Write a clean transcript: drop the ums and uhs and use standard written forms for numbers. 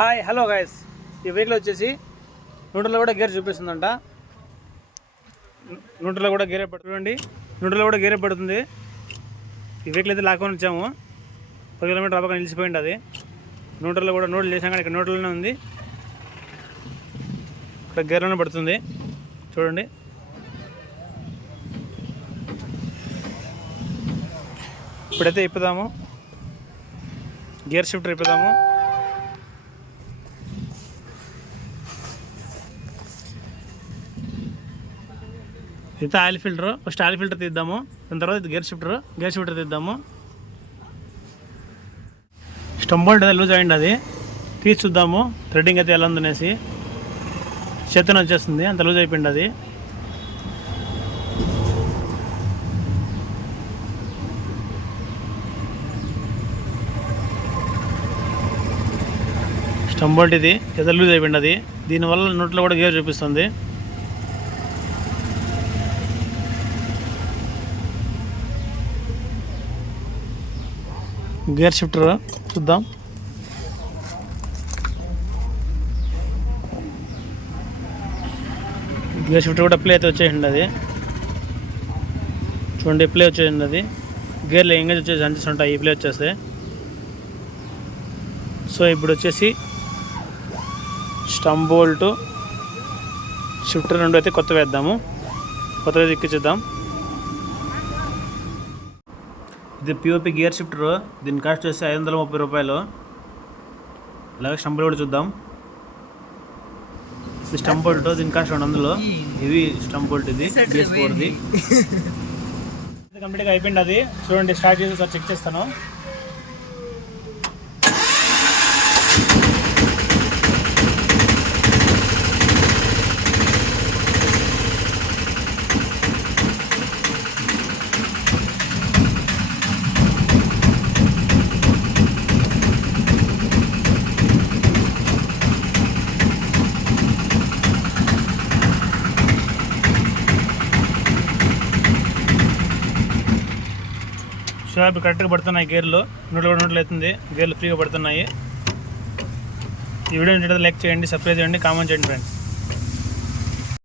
Hi hello guys, ఈ వెహికల్ వచ్చేసి న్యూట్రల్లో కూడా గేర్ చూపిస్తుందంట. న్యూట్రల్లో కూడా గేరే పడుతుంది. న్యూట్రల్లో కూడా గేరే పడుతుంది. ఈ వెహికల్ అయితే లాక్కొని వచ్చాము. 10 కిలోమీటర్ అవ్వక నిలిచిపోయింది. అది న్యూట్రల్లో కూడా నోట్లు చేసాం కానీ ఇక్కడ న్యూట్రల్లోనే ఉంది. ఇక్కడ గేర్లోనే పడుతుంది చూడండి. ఇప్పుడైతే ఇప్పుదాము, గేర్ షిఫ్టర్ ఇప్పుదాము. ఇది oil filter. First oil filter తీద్దాము, దాని తర్వాత ఇది గేర్ షిఫ్టర్ తీద్దాము. స్టంప్ బోల్ట్ అయితే లూజ్ అయ్యింది, అది తీసి చూద్దాము. థ్రెడ్డింగ్ అయితే ఎలా ఉందనేసి చేతన వచ్చేస్తుంది, అంత లూజ్ అయిపోయింది అది. స్టంప్ బోల్ట్ ఇది ఏదో లూజ్ అయిపోయింది అది. దీనివల్ల నోట్లో కూడా గేర్ చూపిస్తుంది. గేర్ షిఫ్టర్ చూద్దాం. గేర్ షిఫ్టర్ కూడా ప్లే అయితే వచ్చేసింది అది చూడండి. ప్లే వచ్చేసింది అది. గేర్లో ఎంగేజ్ వచ్చే ఛాన్సెస్ ఉంటాయి ఈ ప్లే వచ్చేస్తే. సో ఇప్పుడు వచ్చేసి స్టంప్ బోల్ట్ షిఫ్టర్ రెండు అయితే కొత్త వేద్దాము. కొత్తగా ఎక్కించేద్దాం. ఇది పిఓపి గేర్ షిఫ్టర్. దీని కాస్ట్ వచ్చి 530 రూపాయలు. అలాగే స్టంప్ బోల్ట్ కూడా చూద్దాం. ఇది స్టంప్ బోల్ట్, దీని కాస్ట్ 200. ఇది స్టంప్ బోల్ట్, ఇది BS4ది. కంప్లీట్గా అయిపోయింది అది. చూడండి, స్టార్ట్ చేసి ఒకసారి చెక్ చేస్తాను. షాప్ కరెక్ట్గా పడుతున్నాయి గేర్లు. నోట్లు అవుతుంది, గేర్లు ఫ్రీగా పడుతున్నాయి. ఈ వీడియో లైక్ చేయండి, సబ్స్క్రైబ్ చేయండి, కామెంట్ చేయండి ఫ్రెండ్స్.